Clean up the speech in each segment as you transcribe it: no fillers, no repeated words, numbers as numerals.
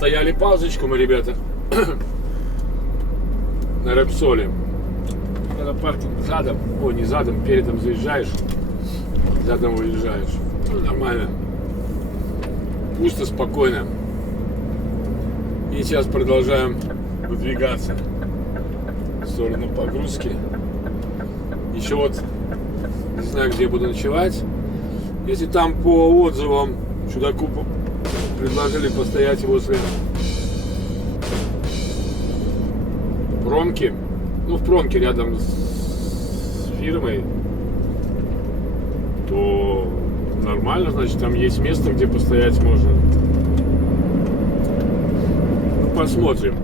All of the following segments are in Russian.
Постояли паузочку мы, ребята, на Репсоле. Когда паркинг задом, не задом, передом заезжаешь, задом выезжаешь. Ну, нормально. Пусто, спокойно. И сейчас продолжаем выдвигаться в сторону погрузки. Еще вот не знаю, где буду ночевать. Если там по отзывам чудаку предложили постоять возле промки, ну в промке рядом с фирмой, то нормально, значит там есть место, где постоять можно. Ну, посмотрим.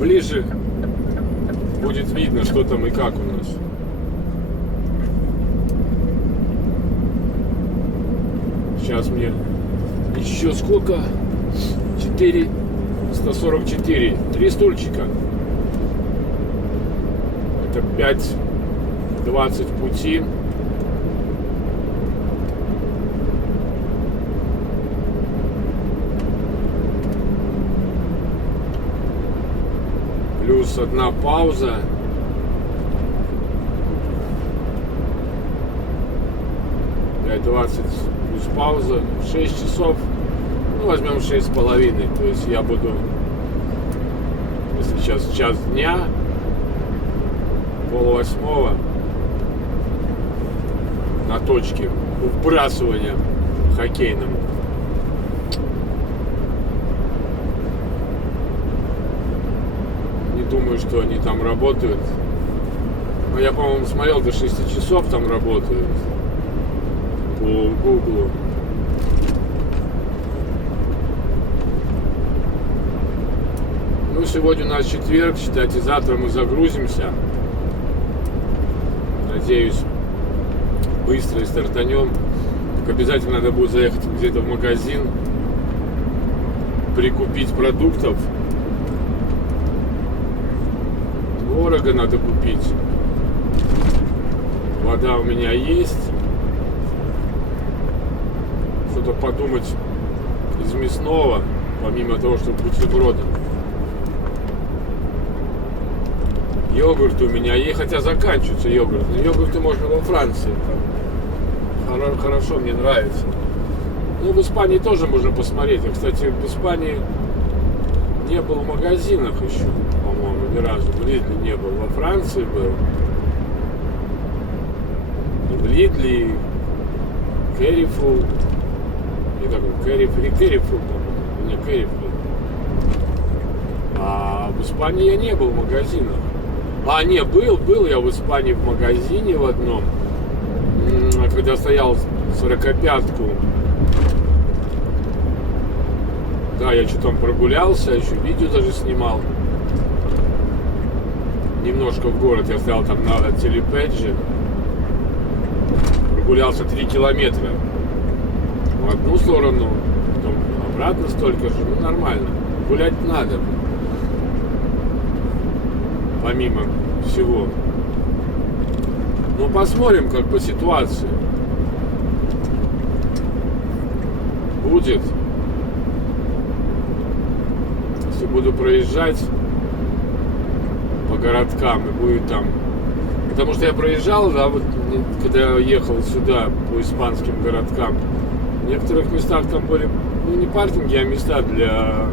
Ближе будет видно, что там и как у нас. Сейчас мне еще сколько? 144. 3 стульчика. Это 5:20 пути. Плюс одна пауза. 5:20 плюс пауза. 6 часов. Ну, возьмем 6,5. То есть я буду, если сейчас час дня, 7:30 на точке вбрасывания хоккейном. Не думаю, что они там работают. Но я, по-моему, смотрел, до 6 часов там работают по Гуглу. Ну, сегодня у нас четверг, считайте, завтра мы загрузимся. Надеюсь, быстро и стартанем. Так обязательно надо будет заехать где-то в магазин, прикупить продуктов. Творога надо купить. Вода у меня есть. Что-то подумать из мясного, помимо того, что бутерброды. Йогурт у меня есть, хотя заканчивается йогурт. Но йогурты можно во Франции. Там хорошо, мне нравится. Ну, в Испании тоже можно посмотреть. Я, кстати, в Испании не был в магазинах еще, по-моему, ни разу. В Лидле не был. Во Франции был. И в Лидле, и Carrefour. Не как Carrefour, по-моему. Не Carrefour. А в Испании я не был в магазинах. Был я в Испании в магазине в одном, когда стоял 45-ку. Да, я что-то там прогулялся, еще видео даже снимал. Немножко в город я стоял там на телепеджи. Прогулялся 3 километра в одну сторону, потом обратно столько же. Ну, нормально. Гулять надо. Помимо всего. Ну, посмотрим, как по ситуации будет. Если буду проезжать по городкам и будет там. Потому что я проезжал, да, вот когда я ехал сюда по испанским городкам, в некоторых местах там были, ну, не паркинги, а места для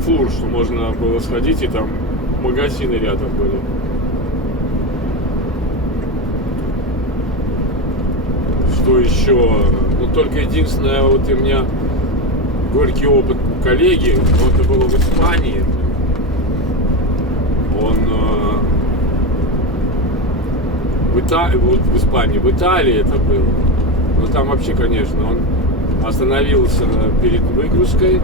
фур, что можно было сходить, и там магазины рядом были. Что еще? Ну, только единственное, вот у меня горький опыт коллеги, он это было в Испании. Он в Испании, в Италии это было. Но там вообще, конечно, он остановился перед выгрузкой.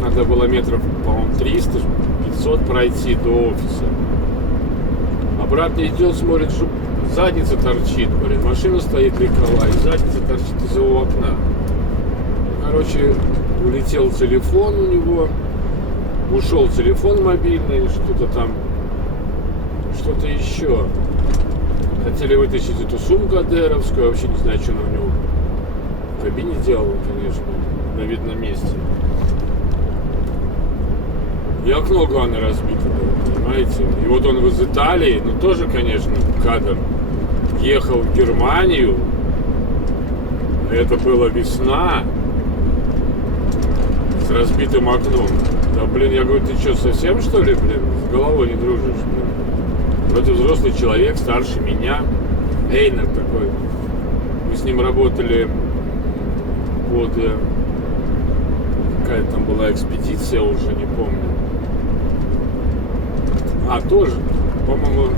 Надо было метров, по-моему, 300-500 пройти до офиса. Обратно идет, смотрит, что задница торчит, блин. Машина стоит легковая, и задница торчит из его окна. Короче, улетел телефон у него, ушел телефон мобильный, что-то там, что-то еще. Хотели вытащить эту сумку АДРовскую, вообще не знаю, что она у него в кабине делала, конечно, на видном месте. И окно, главное, разбито было, понимаете? И вот он из Италии, ну тоже, конечно, кадр, ехал в Германию, это была весна, с разбитым окном. Да, блин, я говорю, ты что, совсем, что ли, блин, с головой не дружишь, блин? Вроде взрослый человек, старше меня, Эйнер такой. Мы с ним работали под... Какая там была экспедиция, уже не помню. Тоже, по-моему,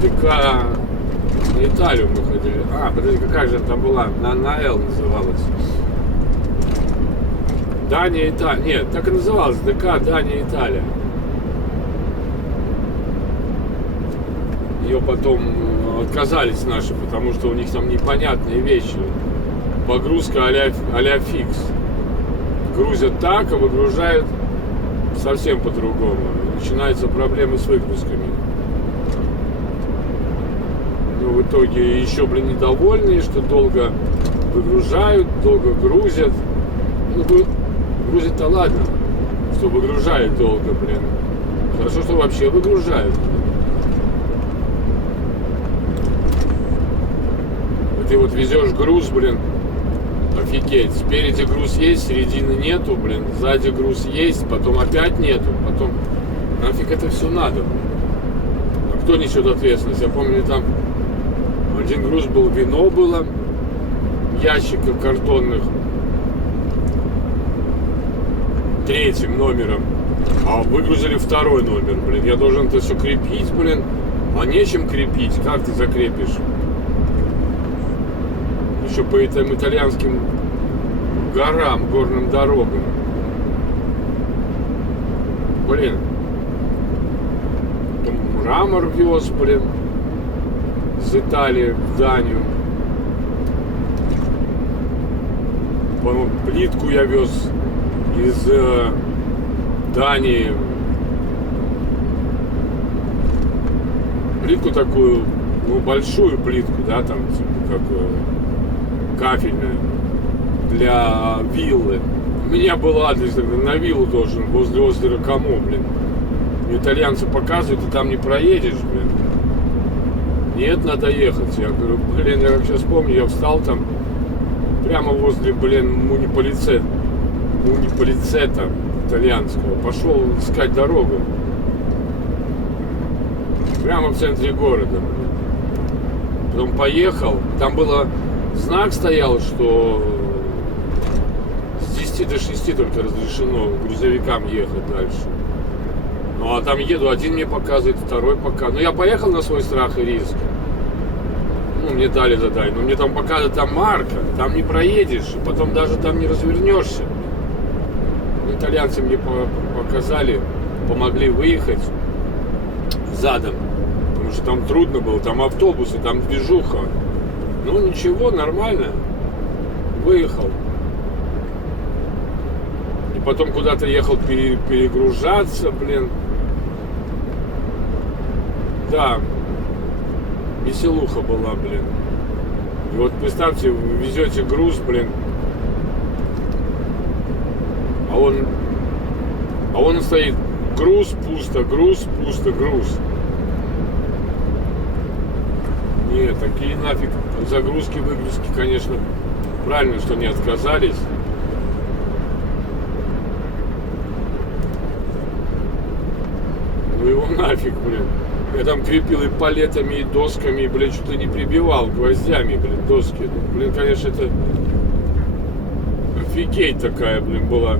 ДК на Италию мы ходили. Подожди, какая же там была? На Л называлась. Дания, Италия. Нет, так и называлась. ДК Дания, Италия. Ее потом отказались наши, потому что у них там непонятные вещи. Погрузка а-ля фикс. Грузят так, а выгружают совсем по-другому. Начинаются проблемы с выгрузками. Но в итоге еще, блин, недовольные, что долго выгружают, долго грузят. Ну, грузят-то ладно, что выгружают долго, блин. Хорошо, что вообще выгружают. И ты вот везешь груз, блин, офигеть. Спереди груз есть, середины нету, блин. Сзади груз есть, потом опять нету, потом... Нафиг это все надо? А кто несет ответственность? Я помню, там один груз был, вино было, ящиков картонных, 3-м номером, а выгрузили 2-й номер, блин. Я должен это все крепить, блин, а нечем крепить. Как ты закрепишь? Еще по этим итальянским горам, горным дорогам. Блин. Мрамор вез, блин, из Италии в Данию. По-моему, плитку я вез из Дании. Плитку такую, ну, большую плитку, да, там, типа, как кафельная, для виллы. У меня был адрес на виллу должен, возле озера Комо, блин. Итальянцы показывают, и там не проедешь, блин. Нет, надо ехать. Я говорю, блин, я как сейчас помню, я встал там прямо возле, блин, муниципалитета итальянского. Пошел искать дорогу. Прямо в центре города, блин. Потом поехал. Там было знак стоял, что с 10 до 6 только разрешено грузовикам ехать дальше. Ну, а там еду, один мне показывает, второй показывает. Ну, я поехал на свой страх и риск. Ну, мне дали задание. Но мне там показывают, там марка, там не проедешь, потом даже там не развернешься. Итальянцы мне показали, помогли выехать задом. Потому что там трудно было, там автобусы, там движуха. Ну, ничего, нормально. Выехал. И потом куда-то ехал перегружаться, блин. Да, веселуха была, блин. И вот представьте, вы везете груз, блин, а он стоит, груз пусто, груз пусто, груз. Нет, такие нафиг загрузки, выгрузки, конечно, правильно, что не отказались. Ну его нафиг, блин. Я там крепил и палетами, и досками, и, блин, что-то не прибивал, гвоздями, блин, доски. Блин, конечно, это офигеть такая, блин, была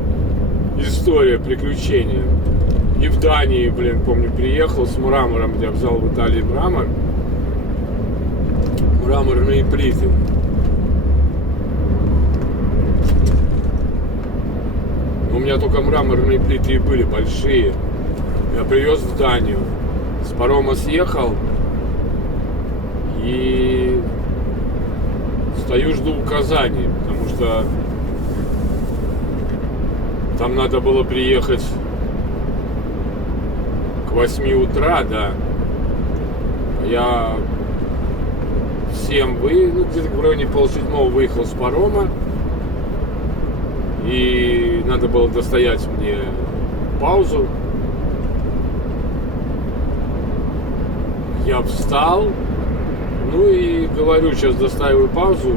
история, приключения. И в Дании, блин, помню, приехал с мрамором, я взял в Италии мрамор, мраморные плиты. У меня только мраморные плиты и были большие. Я привез в Данию. С парома съехал и стою, жду указаний, потому что там надо было приехать к 8 утра, да. Я 7 где-то в районе полседьмого выехал с парома. И надо было достоять мне паузу. Я встал, ну и говорю, сейчас достаиваю паузу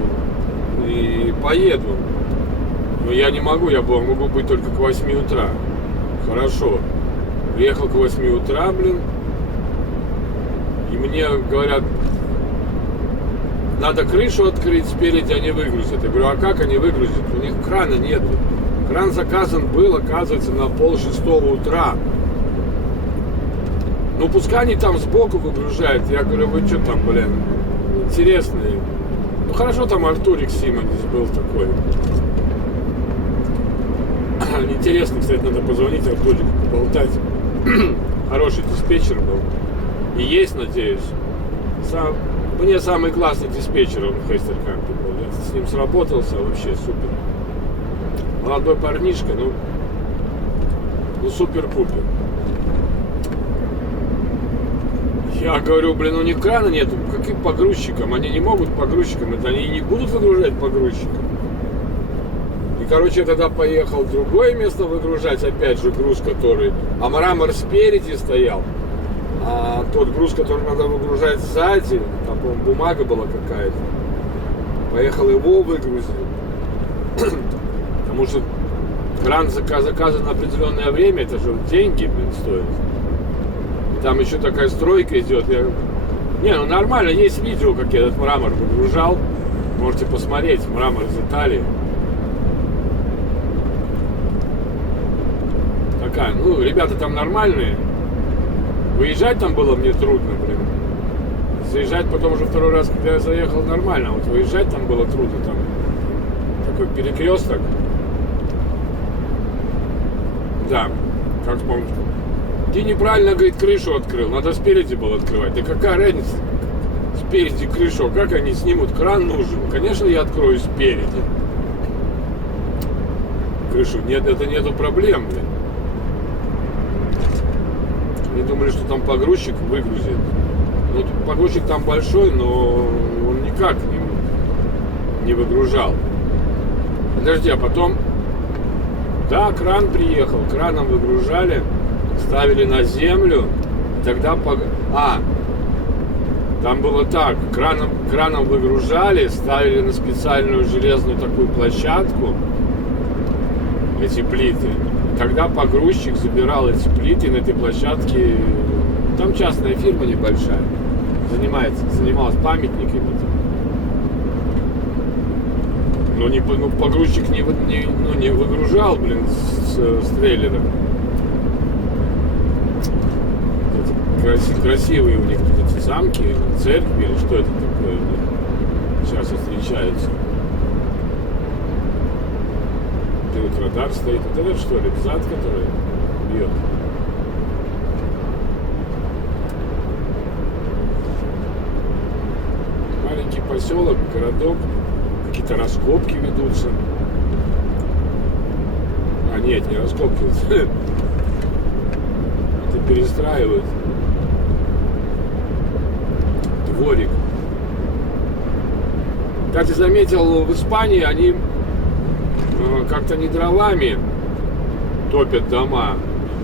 и поеду. Но я не могу, я могу быть только к 8 утра. Хорошо. Приехал к 8 утра, блин. И мне говорят, надо крышу открыть, спереди они выгрузят. Я говорю, а как они выгрузят? У них крана нету. Кран заказан был, оказывается, на 5:30 утра. Ну, пускай они там сбоку выгружают. Я говорю, вы что там, блин, интересные. Ну, хорошо, там Артурик Симонис был такой. Интересно, кстати, надо позвонить Артурику, поболтать. Хороший диспетчер был. И есть, надеюсь. Мне самый классный диспетчер, он в Хейстеркампе был. Я с ним сработался, вообще супер. Молодой парнишка, ну супер-пупер. Я говорю, блин, у них крана нету, каким погрузчикам? Они не могут погрузчикам, это они не будут выгружать погрузчикам. И, короче, я тогда поехал в другое место выгружать, опять же, груз, который... А мрамор спереди стоял. А тот груз, который надо выгружать сзади, там, по-моему, бумага была какая-то. Поехал его выгрузить. Потому что кран заказан на определенное время, это же деньги, блин, стоит. И там еще такая стройка идет. Не, ну нормально, есть видео, как я этот мрамор выгружал. Можете посмотреть, мрамор из Италии. Такая, ну, ребята там нормальные. Выезжать там было мне трудно, блин. Заезжать потом уже второй раз, когда я заехал, нормально. Вот выезжать там было трудно. Там такой перекресток. Да, как помню. Ты неправильно, говорит, крышу открыл. Надо спереди было открывать. Да какая разница? Спереди крышу. Как они снимут? Кран нужен. Конечно, я открою спереди. Крышу. Нет, это нету проблем, блин. Они думали, что там погрузчик выгрузит. Ну, погрузчик там большой, но он никак не выгружал. Подожди, а потом... Да, кран приехал, краном выгружали, ставили на землю, тогда... Там было так, краном выгружали, ставили на специальную железную такую площадку эти плиты. Когда погрузчик забирал эти плиты на этой площадке, там частная фирма небольшая, занималась памятниками. Но погрузчик не выгружал, блин, с трейлера. Красивые у них эти замки, церкви или что это такое. Сейчас встречаются. Где вот радар стоит. Вот это что ли? Зад, который бьет. Маленький поселок, городок. Какие-то раскопки ведутся. А нет, не раскопки. Это перестраивают. Дворик. Кстати, заметил, в Испании они как-то не дровами топят дома,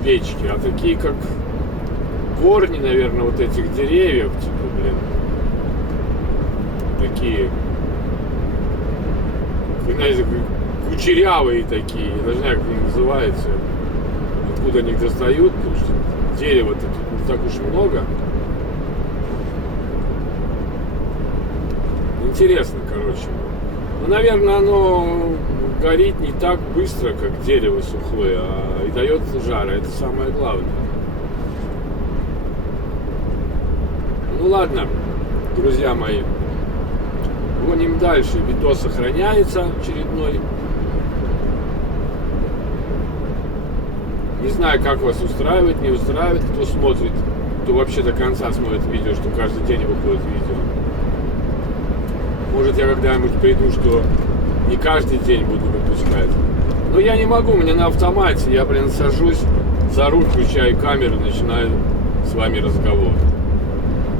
печки, а такие как корни, наверное, вот этих деревьев, типа, блин, такие, знаете, кучерявые такие, я даже не знаю, как они называются, откуда они их достают, потому что дерева-то тут не так уж много. Интересно, короче. Ну, наверное, оно горит не так быстро, как дерево сухое, а и дает жар. Это самое главное. Ну ладно, друзья мои. Гоним дальше. Видос сохраняется очередной. Не знаю, как вас устраивает, не устраивает, кто смотрит, кто вообще до конца смотрит видео, что каждый день выходит видео. Может, я когда-нибудь приду, что не каждый день буду выпускать. Но я не могу, мне на автомате. Я, блин, сажусь за руль, включаю камеру, начинаю с вами разговор.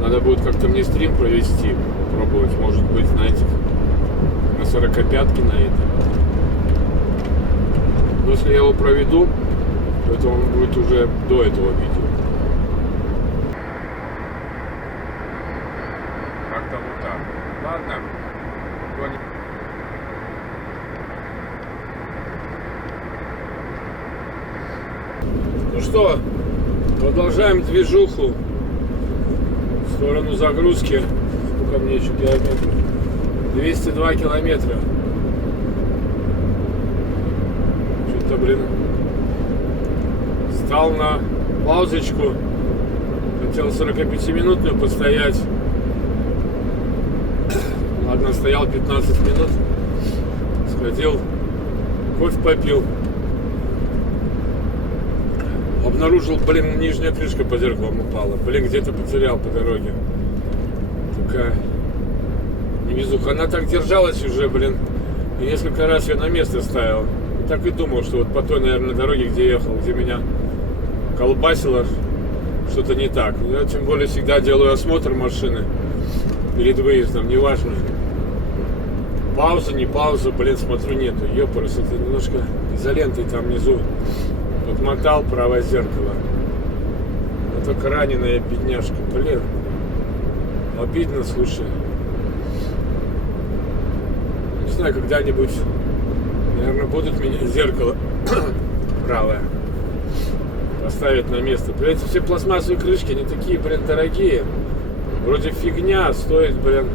Надо будет как-то мне стрим провести. попробовать. Может быть, на этих, на 45-ке на этой. Но если я его проведу, то это он будет уже до этого видео. Как-то вот так. Ладно. Ну что, продолжаем движуху в сторону загрузки. Сколько мне еще километров? 202 километра. Что-то, блин, стал на паузочку. Хотел 45-минутную постоять. Ладно, стоял 15 минут. Сходил, кофе попил. Обнаружил, блин, нижняя крышка по зеркалам упала. Блин, где-то потерял по дороге. Такая невезуха. Она так держалась уже, блин. И несколько раз я на место ставил. И так и думал, что вот по той, наверное, дороге, где ехал, где меня колбасило, что-то не так. Я тем более всегда делаю осмотр машины перед выездом, неважно. Пауза, не пауза, блин, смотрю, нету. Ёпарас, это немножко изолентой там внизу подмотал правое зеркало. А только раненая бедняжка, блин. Обидно, слушай. Не знаю, когда-нибудь, наверное, будут менять зеркало правое. Поставить на место. Блин, эти все пластмассовые крышки, они такие, блин, дорогие. Вроде фигня, стоит, блин.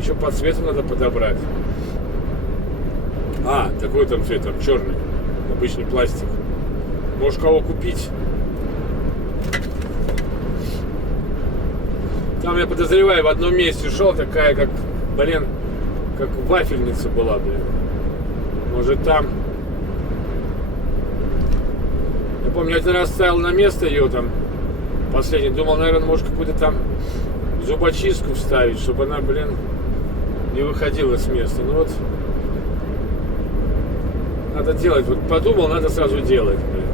Еще по цвету надо подобрать. А, такой там цвет, там черный. Обычный пластик. Можешь кого купить. Там, я подозреваю, в одном месте шел такая, как, блин, как вафельница была, блин. Может, там. Я помню, я один раз ставил на место ее там. Последний. Думал, наверное, может, какую-то там зубочистку вставить, чтобы она, блин, не выходила с места. Ну вот. Надо делать. Вот подумал, надо сразу делать, блин.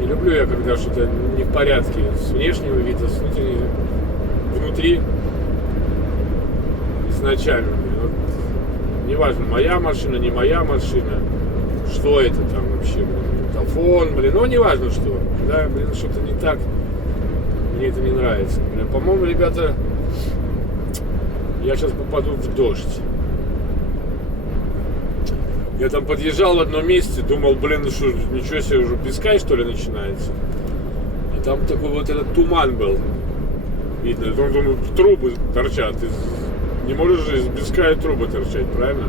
Не люблю я, когда что-то не в порядке с внешнего вида, с внутреннего, внутри изначально. Вот, неважно, моя машина, не моя машина, что это там вообще, телефон, блин, ну неважно что, да, блин, что-то не так, мне это не нравится. Блин, по-моему, ребята, я сейчас попаду в дождь. Я там подъезжал в одном месте, думал, блин, ну что, ничего себе, уже песка, что ли, начинается. И там такой вот этот туман был. Видно, там думаю, трубы торчат. Ты не можешь же из песка и трубы торчать, правильно?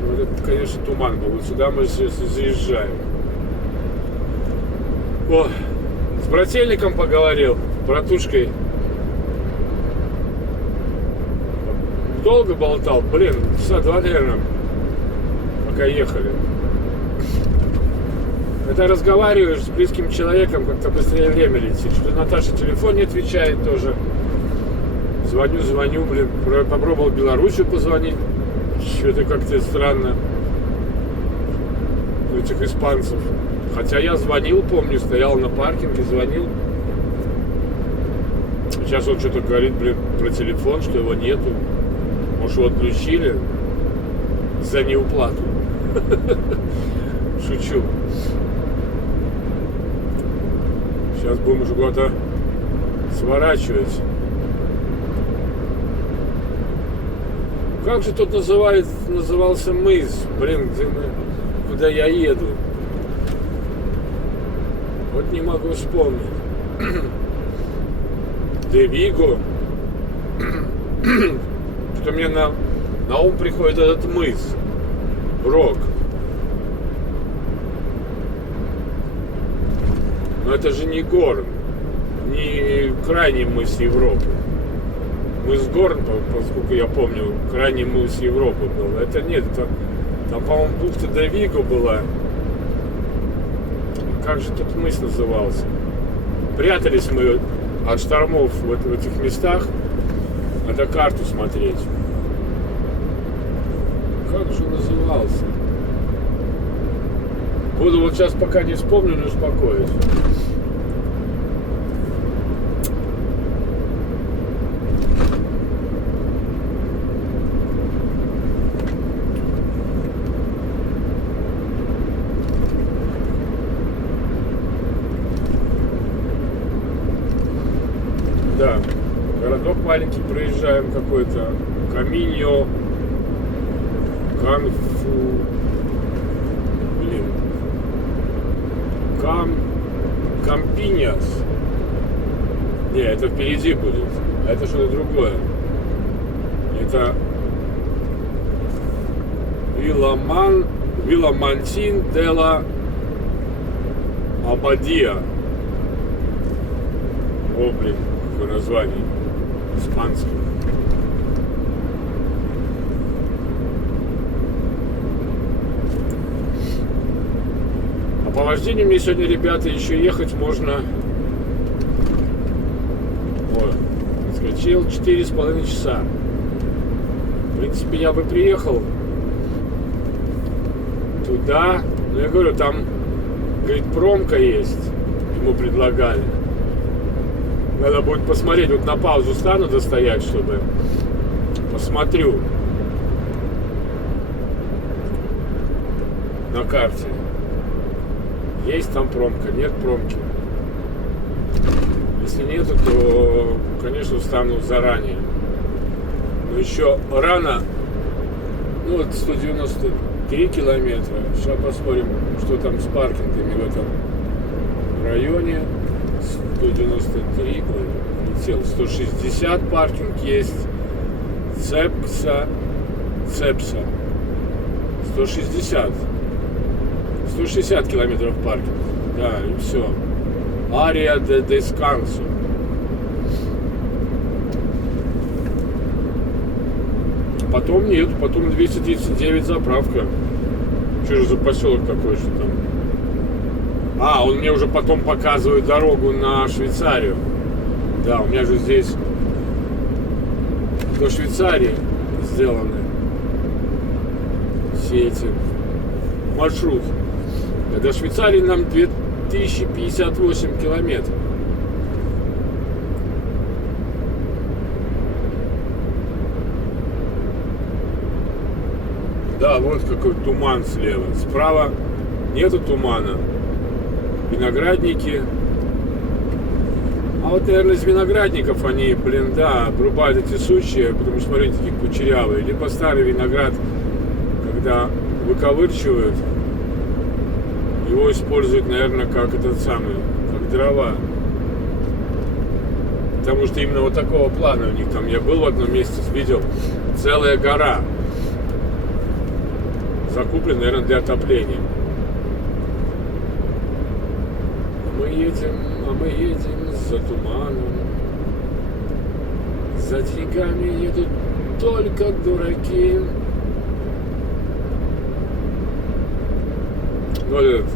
Ну, это, конечно, туман был. Вот сюда мы сейчас заезжаем. О, с брательником поговорил, братушкой. Долго болтал, блин, часа два, наверное, пока ехали. Когда разговариваешь с близким человеком, как-то быстрее время летит. Что Наташа телефон не отвечает тоже. Звоню, блин, попробовал в Белоруссию позвонить. Что-то как-то странно. У этих испанцев. Хотя я звонил, помню, стоял на паркинге, звонил. Сейчас он что-то говорит, блин, про телефон, что его нету. Может, его отключили за неуплату. Шучу. Сейчас будем уже куда-то сворачивать. Как же тут назывался мыс? Блин, куда я еду? Вот не могу вспомнить. Де Виго. Что мне на ум приходит этот мыс. Рок. Но это же не Горн. Не крайний мыс Европы. Мыс Горн, поскольку я помню, крайний мыс Европы был. Это нет, это, там, по-моему, бухта Де Виго была. Как же тут мыс назывался? Прятались мы от штормов в этих местах. Надо карту смотреть. Как же назывался? Буду вот сейчас, пока не вспомню, не успокоюсь. да. Городок маленький проезжаем какой-то. Каминьо. Канфу. Блин. Кампиньяс. Не, это впереди будет. А это что-то другое. Это Виламантин де ла Абадия. О, блин, какое название. Испанское. А по вождению мне сегодня, ребята, еще ехать можно. Отскочил 4,5 часа. В принципе, я бы приехал туда. Но я говорю, там, говорит, промка есть. Ему предлагали. Надо будет посмотреть. Вот на паузу стану достоять, чтобы посмотрю на карте. Есть там промка, нет промки. Если нету, то, конечно, встану заранее. Но еще рано. Ну вот 193 километра. Сейчас посмотрим, что там с паркингами в этом районе. 193, летел 160 паркинг есть. Цепса 160 километров паркинг. Да, и все. Área de descanso. Потом нет, потом 239 заправка. Что же за поселок такой, что там? А, он мне уже потом показывает дорогу на Швейцарию. Да, у меня же здесь до Швейцарии сделаны все эти маршрут. До Швейцарии нам 2058 километров. Да, вот какой туман слева. Справа нету тумана. Виноградники. А вот, наверное, из виноградников они, блин, да, обрубают эти сучья, потому что, смотрите, такие кучерявые. Либо старый виноград, когда выковырчивают, его используют, наверное, как этот самый, как дрова. Потому что именно вот такого плана у них там. Я был в одном месте, видел, целая гора. Закуплен, наверное, для отопления. Мы едем за туманом. За деньгами едут только дураки. Ну, этот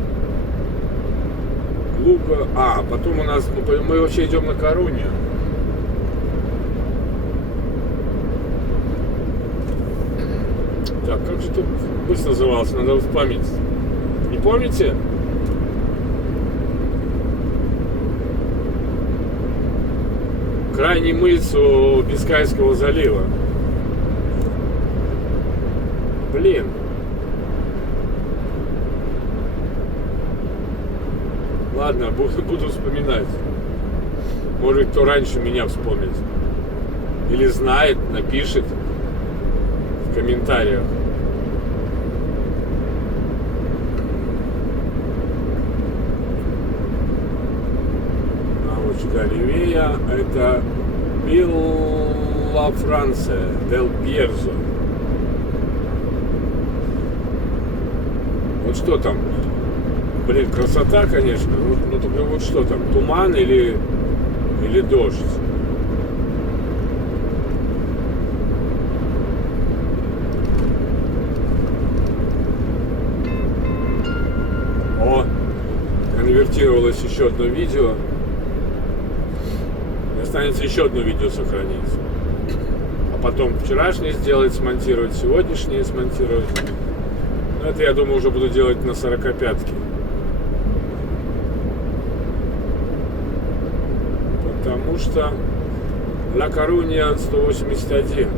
Лука. А, потом у нас, мы вообще идем на Корунью. Так, как же тут бус назывался? Надо вспомнить. Не помните? Крайний мыс у Бискайского залива. Блин. Ладно, буду вспоминать. Может, кто раньше меня вспомнит. Или знает, напишет в комментариях. А вот сюда левее, это Вилла Франция, Дель Пьерзо. Вот что там? Блин, красота, конечно. Ну только вот что там, туман или дождь? О, конвертировалось еще одно видео. Останется еще одно видео сохранить. А потом вчерашнее сделать, смонтировать, сегодняшнее смонтировать. Но это, я думаю, уже буду делать на 45-ке. Потому что Ла Корунья 181.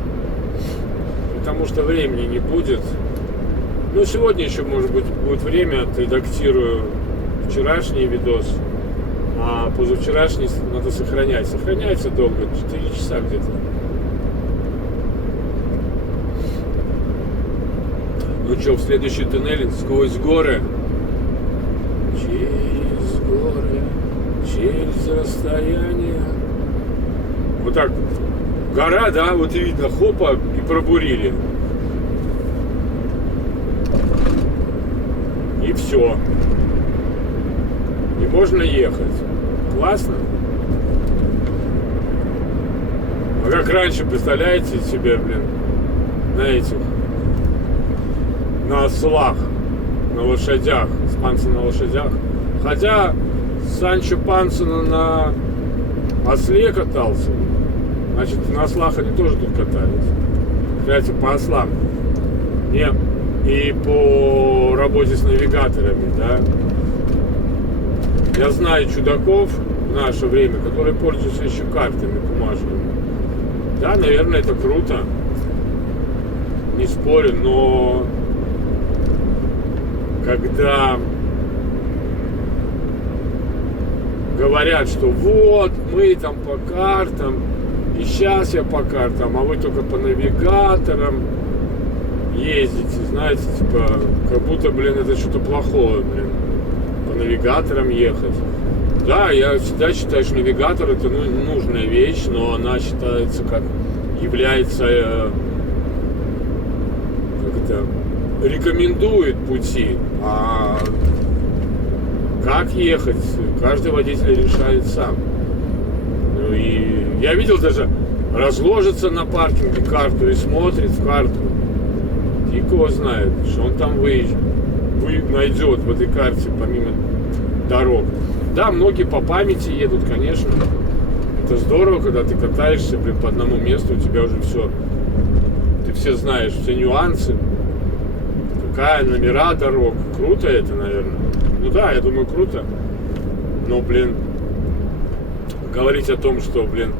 Потому что времени не будет. Ну, сегодня еще, может быть, будет время. Отредактирую вчерашний видос. А позавчерашний надо сохранять. Сохраняется долго, 4 часа где-то. Ну что, в следующий туннель сквозь горы. Через горы, через расстояние. Вот так. Гора, да, вот и видно, хопа, и пробурили. И все. И можно ехать. Классно. А как раньше, представляете себе, блин, на этих, на ослах, на лошадях, с Панса на лошадях. Хотя Санчо Панса на осле катался, значит, на ослах они тоже тут катались. Кстати, по ослам. И по работе с навигаторами, да. Я знаю чудаков в наше время, которые пользуются еще картами бумажными. Да, наверное, это круто. Не спорю, но когда говорят, что вот, мы там по картам, и сейчас я по картам, а вы только по навигаторам ездите, знаете, типа, как будто, блин, это что-то плохое, блин, по навигаторам ехать. Да, я всегда считаю, что навигатор это нужная вещь, но она считается как является, как это, рекомендует пути, а как ехать, каждый водитель решает сам. Ну и я видел даже, разложится на паркинге карту и смотрит в карту. Фиг его знает, что он там найдет в этой карте, помимо дорог. Да, многие по памяти едут, конечно. Это здорово, когда ты катаешься, блин, по одному месту, у тебя уже все, ты все знаешь, все нюансы, какая номера дорог. Круто это, наверное. Ну да, я думаю, круто. Но, блин, говорить о том, что, блин,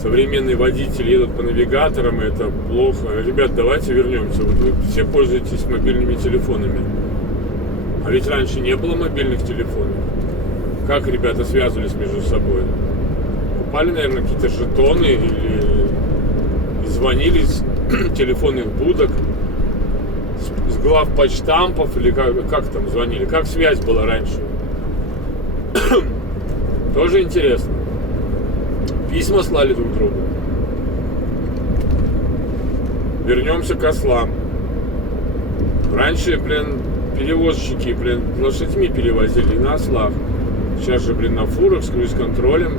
современные водители едут по навигаторам, это плохо. Ребят, давайте вернемся. Вот вы все пользуетесь мобильными телефонами. А ведь раньше не было мобильных телефонов. Как ребята связывались между собой? Покупали, наверное, какие-то жетоны или звонили с телефонных будок, с главпочтампов, или как там звонили? Как связь была раньше? Тоже интересно. Письма слали друг другу. Вернемся к ослам. Раньше, блин, перевозчики, блин, лошадьми перевозили на ослах. Сейчас же, блин, на фурах с круиз-контролем.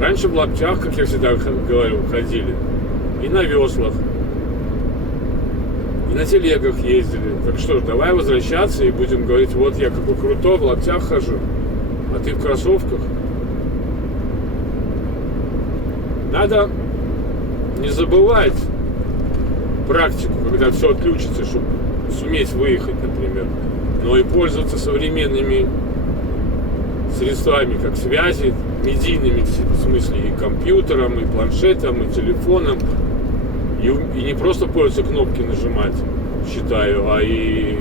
Раньше в лаптях, как я всегда говорю, ходили. И на веслах. И на телегах ездили. Так что, давай возвращаться и будем говорить, вот я какой крутой, в лаптях хожу, а ты в кроссовках. Надо не забывать практику, когда все отключится, чтобы суметь выехать, например, но и пользоваться современными средствами, как связи, медийными, в смысле, и компьютером, и планшетом, и телефоном, и не просто пользоваться кнопки нажимать, считаю, а и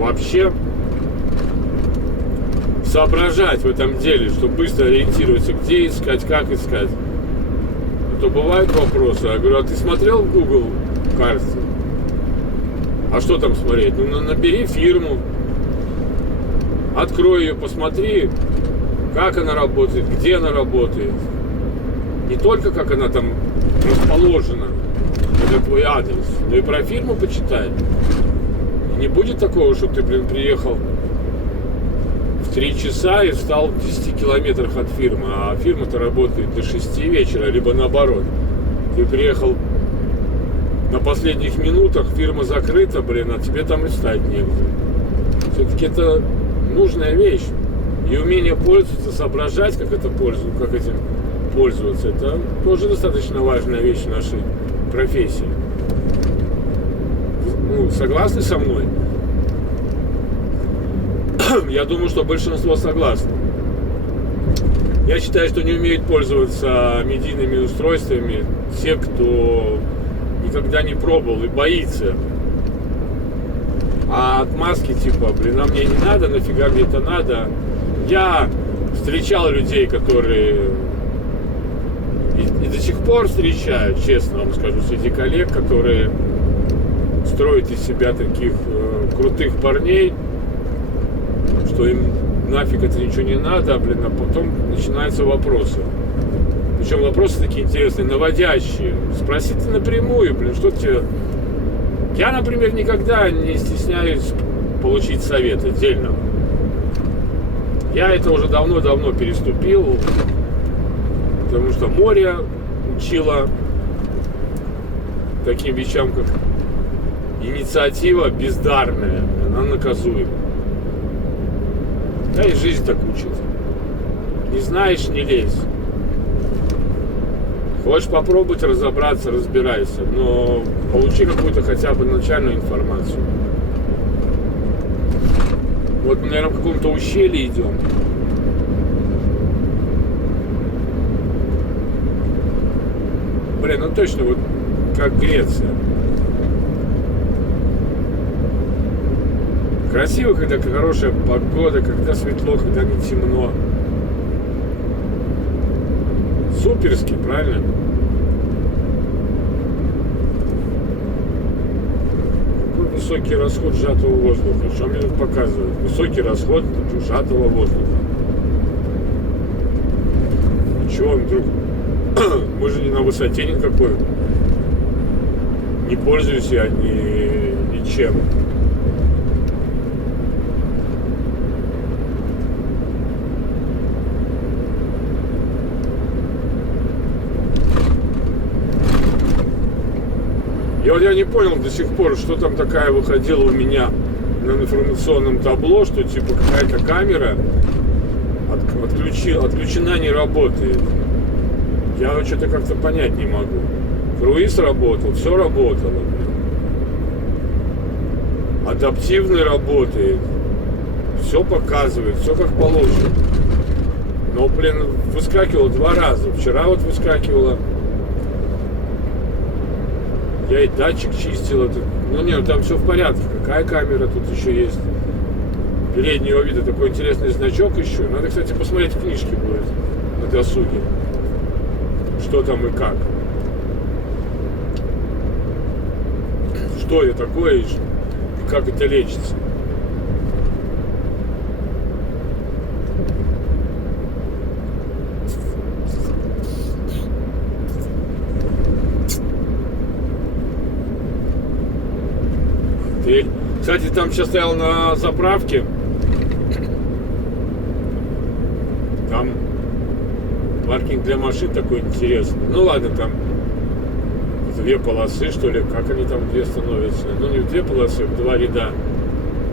вообще соображать в этом деле, чтобы быстро ориентироваться, где искать, как искать. А то бывают вопросы, я говорю, а ты смотрел в Google карте? А что там смотреть? Ну, набери фирму, открой ее, посмотри, как она работает, где она работает. Не только как она там расположена, это твой адрес, но и про фирму почитай. И не будет такого, что ты, блин, приехал в 3 часа и встал в 10 километрах от фирмы, а фирма-то работает до 6 вечера, либо наоборот. Ты приехал на последних минутах, фирма закрыта, блин, а тебе там и встать негде. Все-таки это нужная вещь. И умение пользоваться, соображать, как этим пользоваться, это тоже достаточно важная вещь в нашей профессии. Ну, согласны со мной? Я думаю, что большинство согласны. Я считаю, что не умеют пользоваться медийными устройствами те, кто никогда не пробовал и боится. А отмазки типа, блин, а мне не надо, нафига мне это надо, Я встречал людей, которые и до сих пор встречаю, честно вам скажу, среди коллег, которые строят из себя таких крутых парней, что им нафиг это ничего не надо, блин, а потом начинаются вопросы. Причем вопросы такие интересные, наводящие. Спросите напрямую, блин, что тебе... Я, например, никогда не стесняюсь получить совет отдельно. Я это уже давно-давно переступил, потому что море учило таким вещам, как инициатива бездарная, она наказуема. Да и жизнь так учит. Не знаешь, не лезь. Хочешь попробовать разобраться, разбирайся, но получи какую-то хотя бы начальную информацию. Вот мы, наверное, в каком-то ущелье идем. Блин, ну точно, вот как Греция. Красиво, когда хорошая погода, когда светло, когда не темно. Суперски, правильно? Какой высокий расход сжатого воздуха. Что мне тут показывают? Высокий расход сжатого воздуха. Чего он вдруг? Мы же не на высоте никакой. Не пользуюсь я ничем. И вот я не понял до сих пор, что там такая выходила у меня на информационном табло, что типа какая-то камера отключена, не работает. Я что-то как-то понять не могу. Круиз работал, все работало. Адаптивный работает. Все показывает, все как положено. Но, блин, выскакивало 2 раза. Вчера вот выскакивало. Я и датчик чистил. Это... Ну нет, там все в порядке. Какая камера тут еще есть? Переднего вида такой интересный значок еще. Надо, кстати, посмотреть в книжке будет на досуге. Что там и как. Что это такое и как это лечится. Кстати, там сейчас стоял на заправке. Там паркинг для машин такой интересный. Ну ладно, там 2 полосы, что ли, как они там 2 становятся. Ну не в 2 полосы, в 2 ряда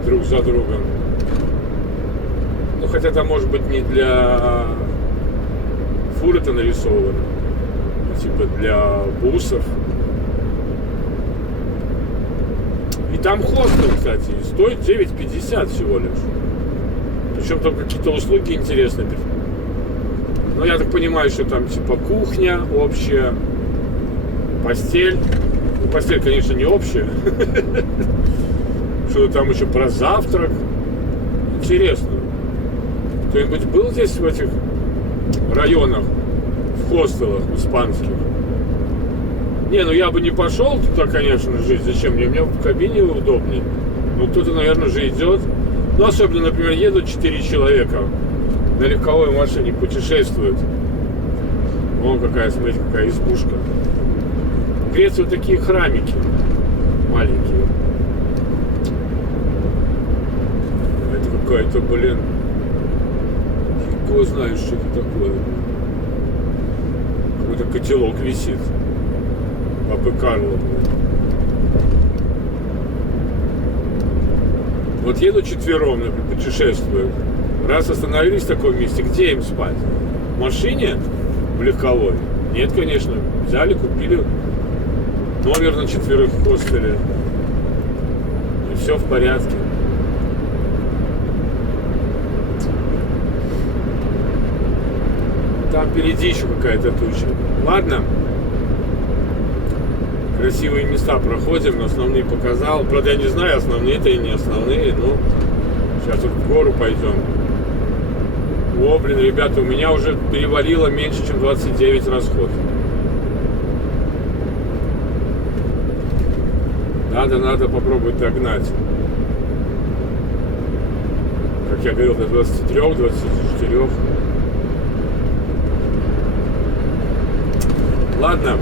друг за другом. Ну хотя там может быть не для фур это нарисовано, а типа для бусов. И там хостел, кстати, стоит 9,50 всего лишь. Причем там какие-то услуги интересные. Ну, я так понимаю, что там типа кухня общая, постель. Ну, постель, конечно, не общая. Что-то там еще про завтрак. Интересно. Кто-нибудь был здесь в этих районах, в хостелах испанских? Не, ну я бы не пошел туда, конечно, жить. Зачем мне? У меня в кабине удобнее. Ну, кто-то, наверное, же идет. Ну, особенно, например, едут 4 человека на легковой машине, путешествуют. Вон какая, смотрите, какая избушка. В Греции вот такие храмики маленькие. Это какая-то, блин, кто знает, что это такое. Какой-то котелок висит. Папы Карло. Вот едут 4, например, путешествуют. Раз остановились в таком месте, где им спать? В машине? В легковой? Нет, конечно. Взяли, купили номер на 4 в хостеле. И все в порядке. Там впереди еще какая-то туча. Ладно. Красивые места проходим, но основные показал. Правда, я не знаю, основные это и не основные, но сейчас вот в гору пойдем. О, блин, ребята, у меня уже перевалило меньше, чем 29 расход. Надо попробовать догнать. Как я говорил, до 23, 24. Ладно.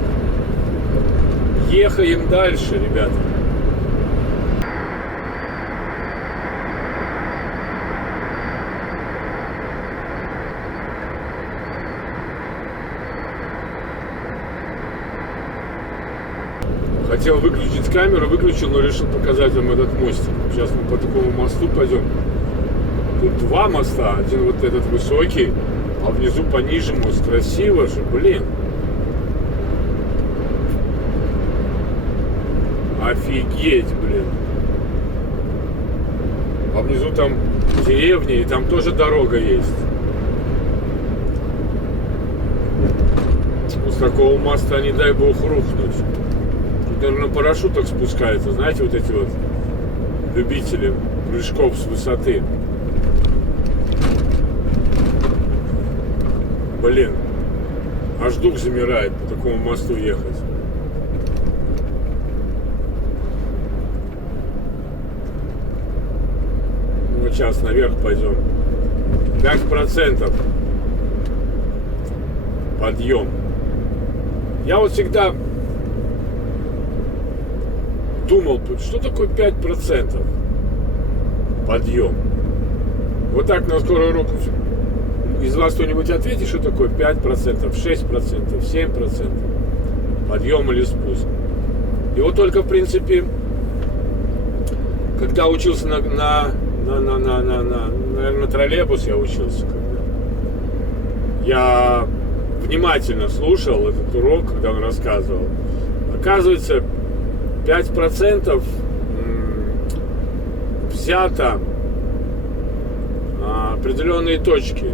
Ехаем дальше, ребята. Хотел выключить камеру, выключил, но решил показать вам этот мостик. Сейчас мы по такому мосту пойдем. Тут два моста. Один вот этот высокий, а внизу пониже мост. Красиво же, блин. Офигеть, блин. А внизу там деревня, и там тоже дорога есть. С такого моста, не дай бог, рухнуть. Тут, наверное, на парашютах спускается. Знаете, вот эти вот любители прыжков с высоты. Блин. Аж дух замирает по такому мосту ехать. Ну, сейчас наверх пойдем. 5% подъем. Я вот всегда думал, что такое 5% подъем. Вот так на скорую руку из вас кто-нибудь ответит, что такое 5%, 6%, 7% подъем или спуск. И вот только, в принципе, когда учился наверное, троллейбус я учился, когда я внимательно слушал этот урок, когда он рассказывал. Оказывается, 5% взято определенные точки,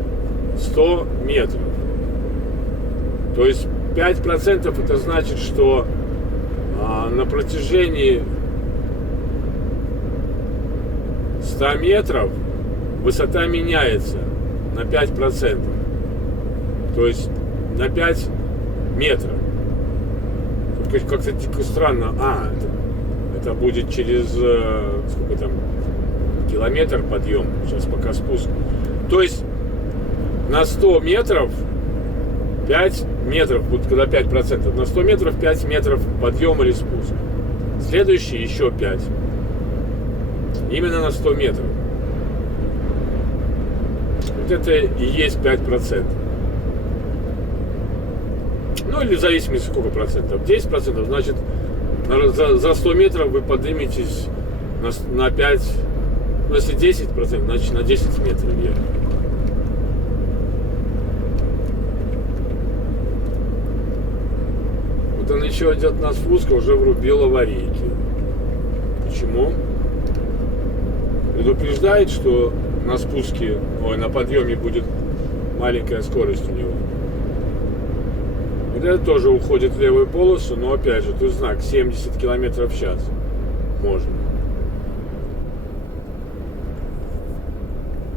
100 метров. То есть 5% это значит, что на протяжении 100 метров высота меняется на 5%. То есть на 5 метров. Тут как-то дико странно. Это будет через сколько там, километр подъем. Сейчас пока спуск. То есть на 100 метров 5 метров, вот когда 5%, на 100 метров 5 метров подъем или спуск. Следующий еще 5. Именно на 100 метров. Вот это и есть 5%. Ну или в зависимости сколько процентов. 10%, значит за 100 метров вы подниметесь на 5. Ну если 10%, значит на 10 метров вверх. Вот он еще идет на спуск, уже врубил аварийки. Почему? Предупреждает, что на спуске, на подъеме будет маленькая скорость у него. Вот это тоже уходит в левую полосу, но опять же, тут знак 70 км в час. Можно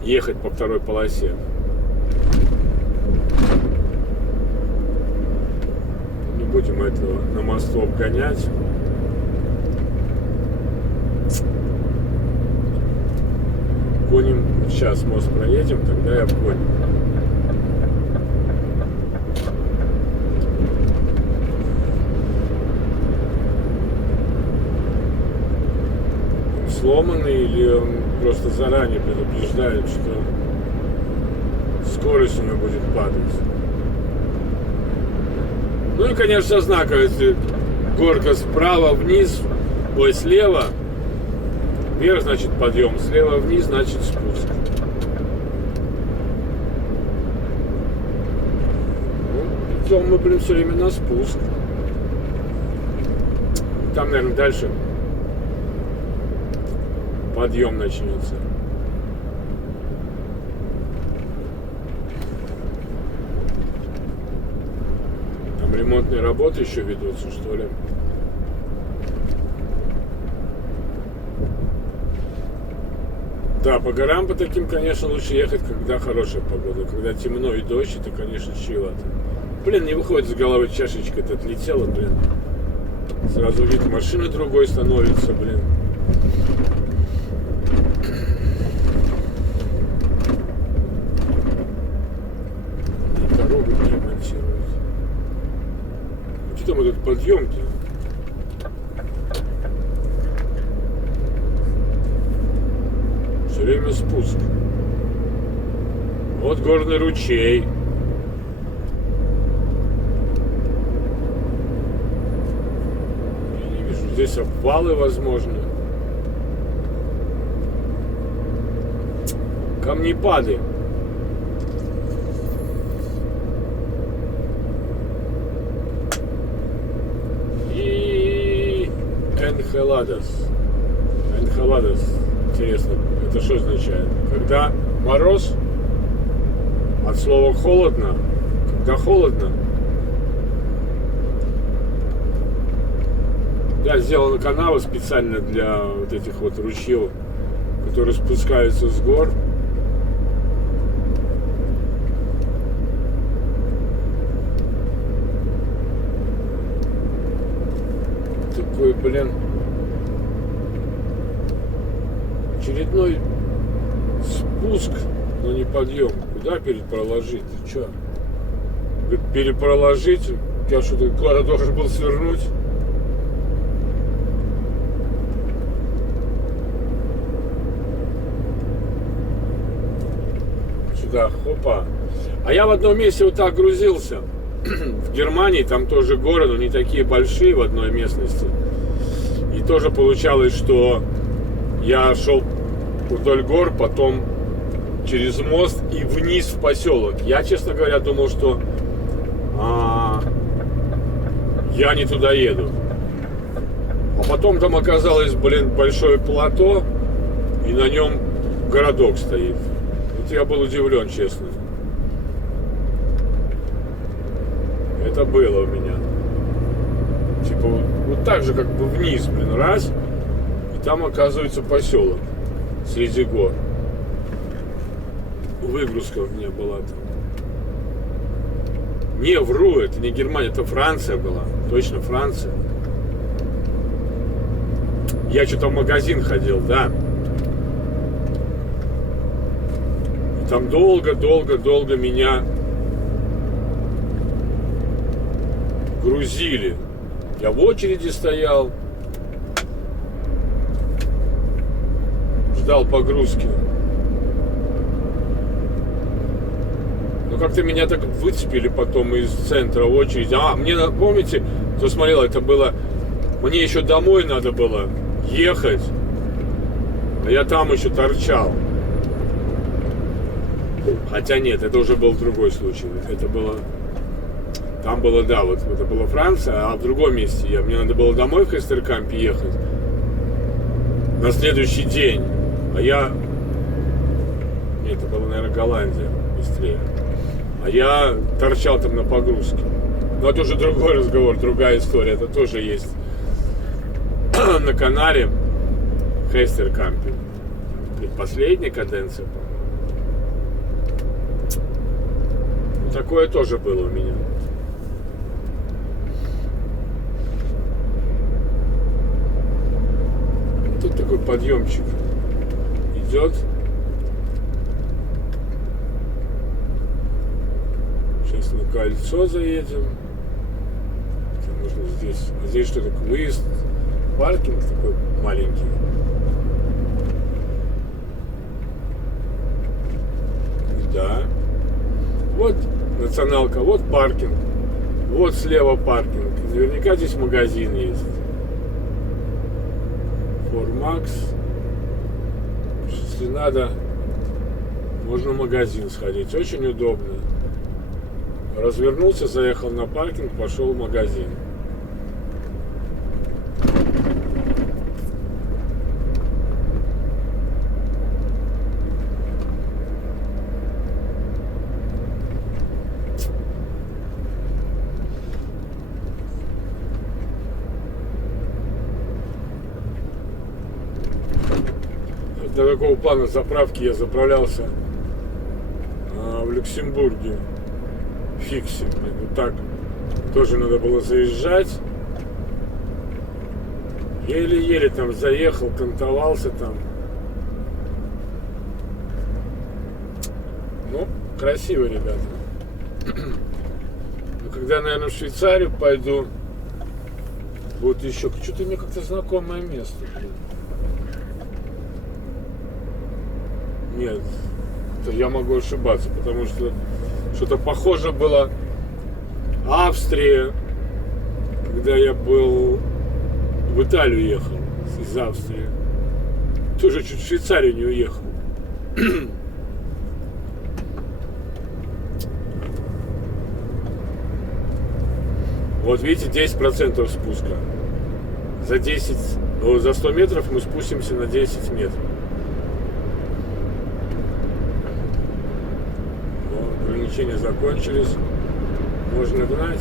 ехать по второй полосе. Не будем этого на мосту обгонять. Гоним, сейчас мост проедем, тогда я обгоним. Сломанный или он просто заранее предупреждает, что скорость у него будет падать. Ну и, конечно, знака, если горка справа вниз, слева вверх, значит подъем, слева вниз, значит спуск. Ну, идем мы, блин, все время на спуск. Там, наверное, дальше подъем начнется. Там ремонтные работы еще ведутся, что ли? Да, по горам по таким, конечно, лучше ехать, когда хорошая погода. Когда темно и дождь, это, конечно, чревато. Блин, не выходит с головы, чашечка-то отлетела, блин. Сразу вид машины другой становится, блин. И дорогу не ремонтируют. Что там этот подъем-то? Все время спуск. Вот горный ручей. Я не вижу. Здесь обвалы, возможно. Камнепады. И Энхеладос. Энхеладос. Интересно, это что означает? Когда мороз, от слова холодно, когда холодно. Да, сделаны канавы специально для вот этих вот ручьев, которые спускаются с гор. Такой, блин, очередной спуск, но не подъем. Куда перепроложить? Ты чё? Говорит, перепроложить? Я что-то куда-то должен был свернуть. Сюда, хопа. А я в одном месте вот так грузился. В Германии, там тоже горы, но не такие большие в одной местности. И тоже получалось, что я шел вдоль гор, потом через мост и вниз в поселок. Я, честно говоря, думал, что я не туда еду. А потом там оказалось, блин, большое плато, и на нем городок стоит. Вот я был удивлен, честно. Это было у меня. Типа вот так же, как бы вниз, блин, раз. И там оказывается поселок среди гор. Выгрузка у меня была там. Не, вру, это не Германия, это Франция была. Точно Франция. Я что-то в магазин ходил, да. И там долго меня грузили. Я в очереди стоял. Ждал погрузки. Но как-то меня так выцепили потом из центра очереди. Мне, помните, кто смотрел, это было... Мне еще домой надо было ехать. А я там еще торчал. Хотя нет, это уже был другой случай. Это было... Там было, да, вот это была Франция, а в другом месте мне надо было домой в Хестеркампе ехать. На следующий день. А я... Нет, это была, наверное, Голландия быстрее. А я торчал там на погрузке. Но это уже другой разговор, другая история. Это тоже есть на канале в Хестеркампе. Последняя каденция. Такое тоже было у меня. Тут такой подъемчик идет. Сейчас на кольцо заедем. Нужно здесь. А здесь что такое? Выезд. Паркинг такой маленький. Да. Вот националка, вот паркинг. Вот слева паркинг. Наверняка здесь магазин есть. Формакс. Если надо, можно в магазин сходить. Очень удобно. Развернулся, заехал на паркинг, пошел в магазин. До такого плана заправки я заправлялся в Люксембурге. Фиксе. Вот так тоже надо было заезжать. Еле-еле там заехал, кантовался там. Ну, красиво, ребята. Но когда, наверное, в Швейцарию пойду, будет еще... Что-то мне как-то знакомое место. Нет, это я могу ошибаться, потому что что-то похоже было Австрия, когда я был в Италию ехал из Австрии. Тоже чуть в Швейцарию не уехал. Вот видите, 10% спуска. За 100 метров мы спустимся на 10 метров. Но ограничения закончились. Можно гнать.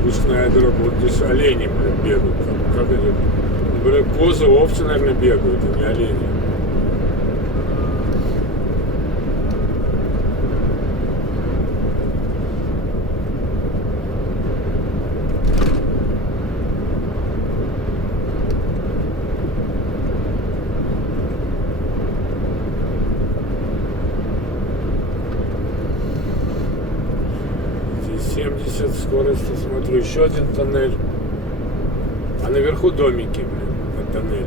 Спускная дорога, вот здесь олени бегают. Как они? Козы, овцы, наверное, бегают, а не олени. Здесь 70 скорости, смотрю, еще один тоннель. А наверху домики, блин, над тоннелем.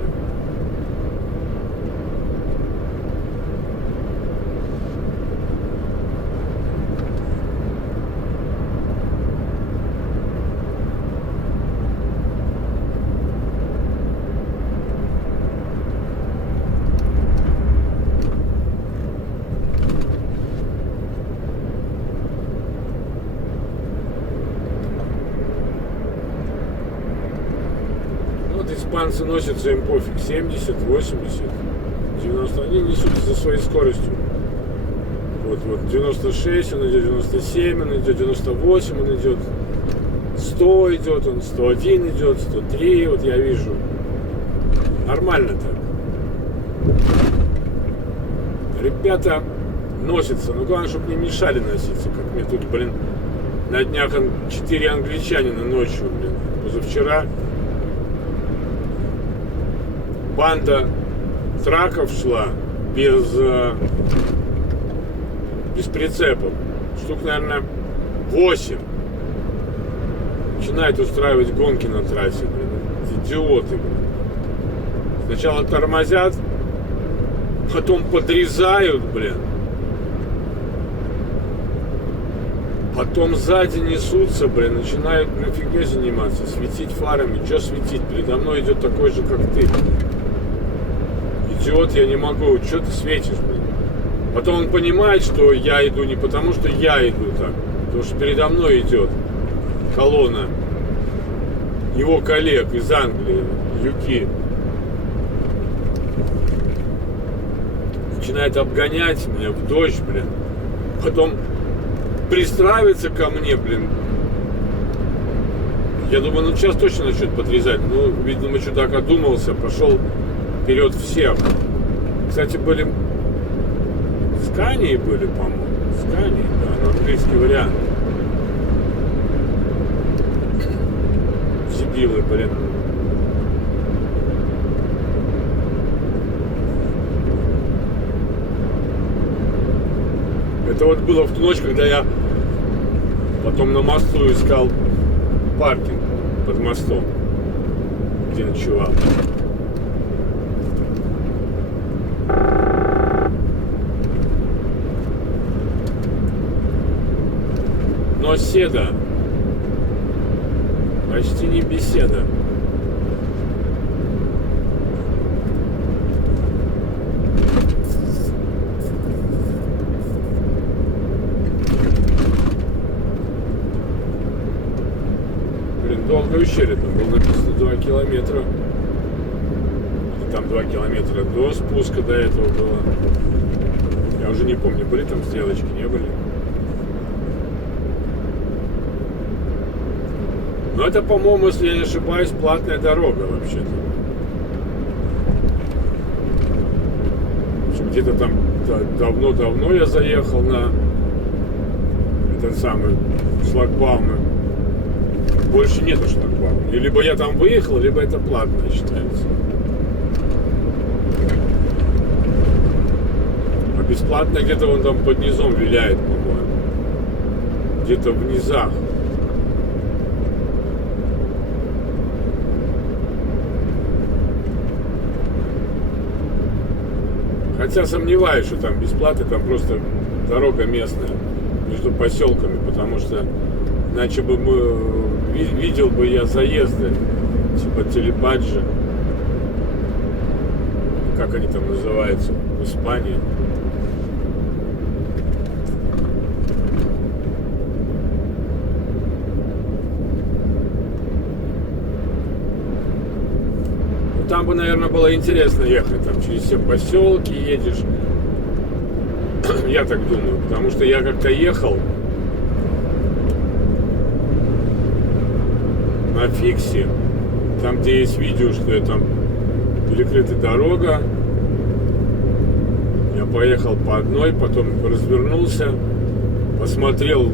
Испанцы носятся, им пофиг, 70, 80, 90, они несутся за своей скоростью. Вот 96, он идет 97, он идет 98, он идет 100 идет, он 101 идет, 103, вот я вижу. Нормально так. Ребята носятся, но главное, чтобы не мешали носиться, как мне тут, блин, на днях 4 англичанина ночью, блин, позавчера. Банда траков шла без прицепов. Штук, наверное, 8. Начинают устраивать гонки на трассе, блин. Идиоты, блин. Сначала тормозят, потом подрезают, блин. Потом сзади несутся, блин, начинают на фигней заниматься, светить фарами. Че светить? Передо мной идет такой же, как ты. Идиот, я не могу. Че ты светишь, блин? Потом он понимает, что я иду не потому, что я иду так, потому что передо мной идет колонна его коллег из Англии, UK. Начинает обгонять меня в дождь, блин. Потом пристраивается ко мне, блин. Я думаю, ну сейчас точно начнет подрезать. Ну, видимо, чудак одумался, пошел вперед всех. Кстати, были Скании были, по-моему. Скании, да, но английский вариант. Дебилы, блин. Это вот было в ту ночь, когда я потом на мосту искал паркинг под мостом, где ночевал. Но седа, почти не беседа. Блин, долгое ущелье там было написано. 2 километра. И там 2 километра до спуска до этого было. Я уже не помню, были там стрелочки, не были. Но это, по-моему, если я не ошибаюсь, платная дорога вообще-то. Где-то там давно-давно я заехал на этот самый шлагбаум. Больше нету шлагбаума. И либо я там выехал, либо это платное считается. А бесплатно где-то он там под низом виляет, по-моему. Где-то в низах. Хотя сомневаюсь, что там бесплатно, там просто дорога местная между поселками, потому что иначе бы видел бы я заезды, типа телебаджи, как они там называются в Испании. Там бы, наверное, было интересно ехать, там через все поселки едешь. Я так думаю, потому что я как-то ехал на фиксе, там, где есть видео, что я там перекрыта дорога. Я поехал по одной, потом развернулся, посмотрел,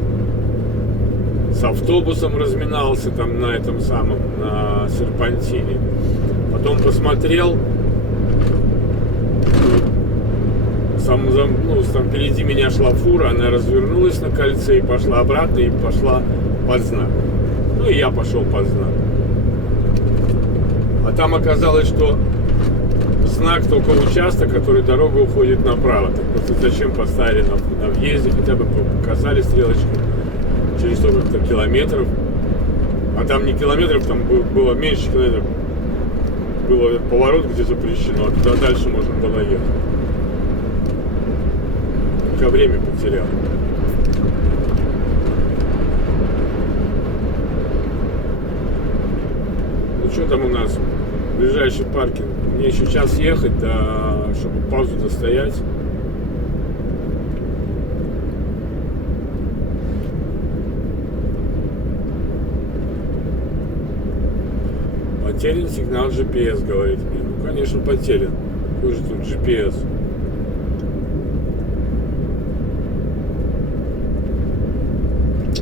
с автобусом разминался там на этом самом, на серпантине. Потом посмотрел, там впереди меня шла фура, она развернулась на кольце и пошла обратно, и пошла под знак. Ну и я пошел под знак. А там оказалось, что знак только участок, который дорога уходит направо. Так просто зачем поставили на въезде, хотя бы показали стрелочку через сколько-то километров. А там не километров, там было меньше километров. Был этот поворот, где запрещено, а туда дальше можно было ехать. Только время потерял. Ну что там у нас? Ближайший паркинг. Мне еще час ехать, да, чтобы паузу достоять. Потерян сигнал GPS, говорит мне. Ну, конечно, потерян. Какой же тут GPS?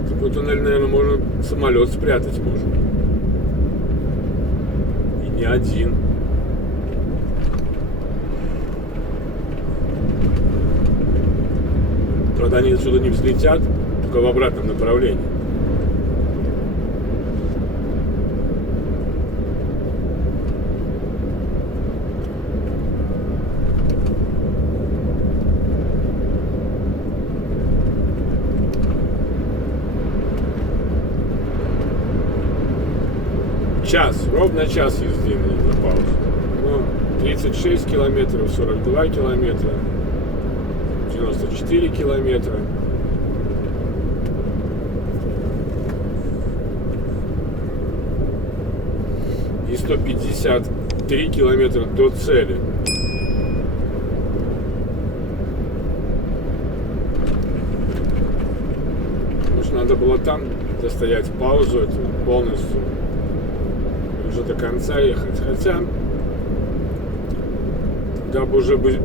Такой туннель, наверное, можно самолет спрятать можно. И не один. Правда, они отсюда не взлетят, только в обратном направлении. Ровно час езды мне на паузу. Ну, 36 километров, 42 километра, 94 километра. И 153 километра до цели. Может, надо было там достоять паузу эту полностью. Уже до конца ехать, хотя когда бы уже бы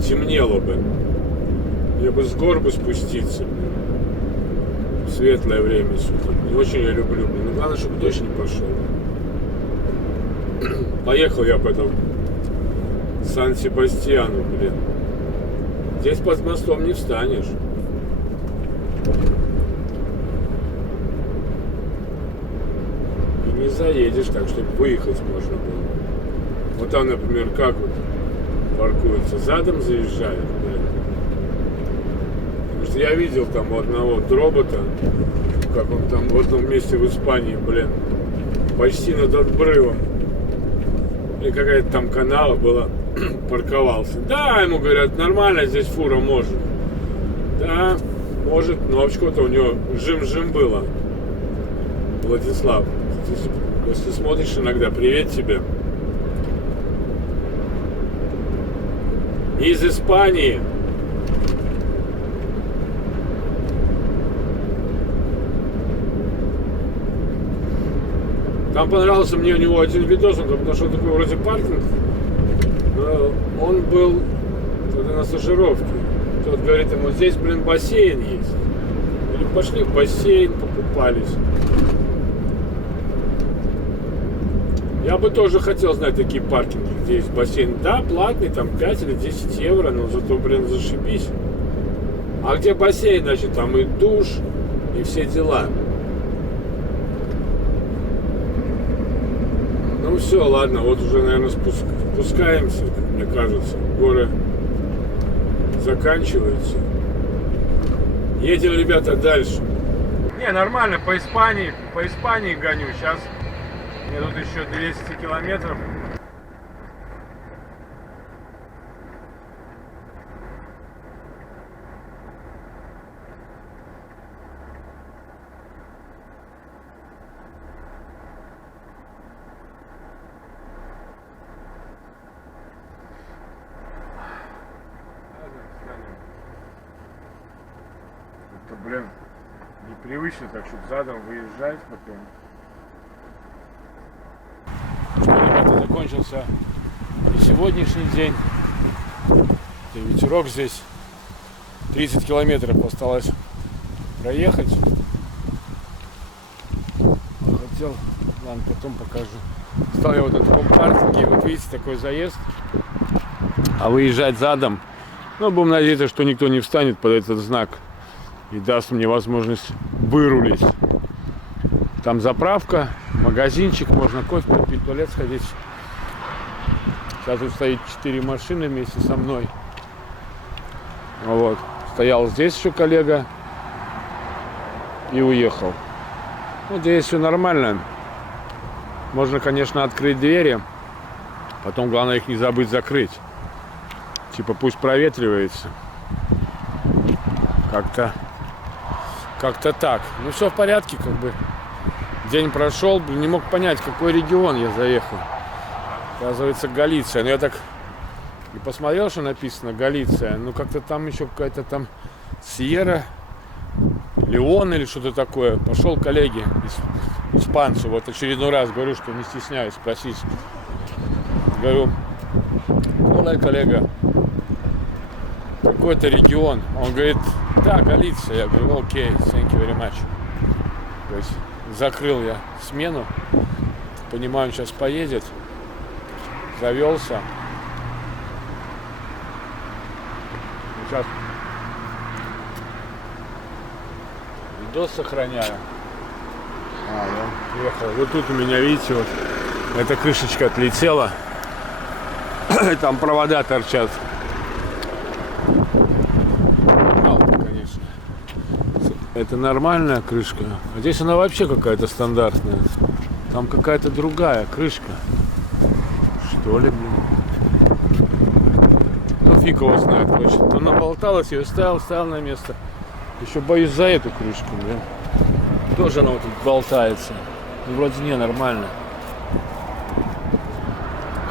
темнело бы, я бы с гор бы спуститься в светлое время суток. Не очень я люблю, но главное, чтобы дождь не пошел. Поехал я потом в Сан-Себастьяну, блин. Здесь под мостом не встанешь. Не заедешь так, чтобы выехать можно было. Вот там, например, как вот паркуется, задом заезжает, блин. Потому что я видел там у одного дробота, как он там в одном месте в Испании, блин, почти над обрывом. Или какая-то там канава была, парковался. Да, ему говорят, нормально, здесь фура может. Да, может, но вообще-то у него жим-жим было. Владислав. Если смотришь иногда, привет тебе. Из Испании. Там понравился мне у него один видос, он нашел такой вроде паркинг. Но он был тогда на стажировке. Тот говорит ему, здесь, блин, бассейн есть. Или пошли в бассейн, покупались. Я бы тоже хотел знать такие паркинги, где есть бассейн. Да, платный, там 5 или 10 евро, но зато, блин, зашибись. А где бассейн, значит, там и душ, и все дела. Ну все, ладно, вот уже, наверное, спускаемся, мне кажется. Горы заканчиваются. Едем, ребята, дальше. Не, нормально, по Испании гоню. Сейчас мне тут еще 200 километров. Это, блин, непривычно так, чтобы задом выезжать потом. Что, ребята, закончился и сегодняшний день. И ветерок здесь. 30 километров осталось проехать. Хотел, ладно, потом покажу. Стал я вот на таком паркинге, вот видите, такой заезд. А выезжать задом, ну, будем надеяться, что никто не встанет под этот знак и даст мне возможность вырулить. Там заправка, магазинчик, можно кофе попить, в туалет сходить. Сейчас тут стоит 4 машины вместе со мной. Вот. Стоял здесь еще коллега и уехал. Ну, здесь все нормально. Можно, конечно, открыть двери. Потом главное их не забыть закрыть. Типа пусть проветривается. Как-то так. Ну все в порядке, как бы. День прошел, не мог понять, в какой регион я заехал. Оказывается, Галиция. Но я так и посмотрел, что написано Галиция. Ну как-то там еще какая-то там Сьерра Леон или что-то такое. Пошел к коллеге испанцу. Вот очередной раз говорю, что не стесняюсь спросить. Говорю, молодой коллега, какой-то регион. Он говорит, да, Галиция. Я говорю, окей, thank you very much. То есть закрыл я смену. Понимаю, он сейчас поедет. Завелся. Сейчас видос сохраняю. Я приехал. Вот тут у меня, видите, вот эта крышечка отлетела. Там провода торчат. Жалко, конечно. Это нормальная крышка. А здесь она вообще какая-то стандартная. Там какая-то другая крышка. Что ли, блин? Ну, фиг его знает, короче. То наболталась, я ставил на место. Еще боюсь за эту крышку, блин. Тоже она вот тут болтается. Ну, вроде не, нормально.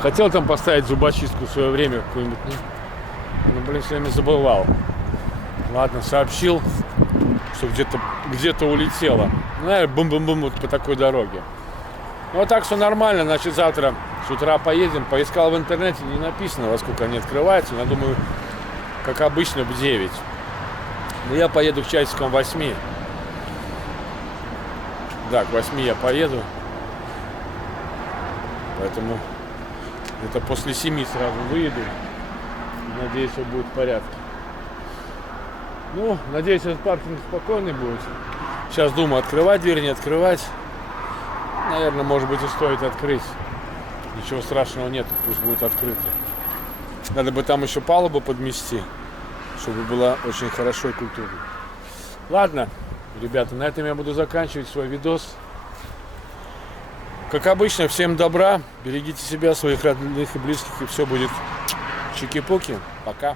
Хотел там поставить зубочистку в свое время какую-нибудь, но, блин, все время забывал. Ладно, сообщил, что где-то улетело. Ну, наверное, бум-бум-бум вот по такой дороге. Ну, вот так все нормально, значит, завтра с утра поедем. Поискал в интернете, не написано, во сколько они открываются. Я думаю, как обычно, в 9. Но я поеду к часикам 8. Да, к 8 я поеду. Поэтому это после 7 сразу выеду. Надеюсь, все будет в порядке. Ну, надеюсь, этот паркинг спокойный будет. Сейчас думаю, открывать дверь, не открывать. Наверное, может быть, и стоит открыть. Ничего страшного нет, пусть будет открыто. Надо бы там еще палубу подмести, чтобы было очень хорошо и культурно. Ладно, ребята, на этом я буду заканчивать свой видос. Как обычно, всем добра, берегите себя, своих родных и близких, и все будет чики-пуки. Пока.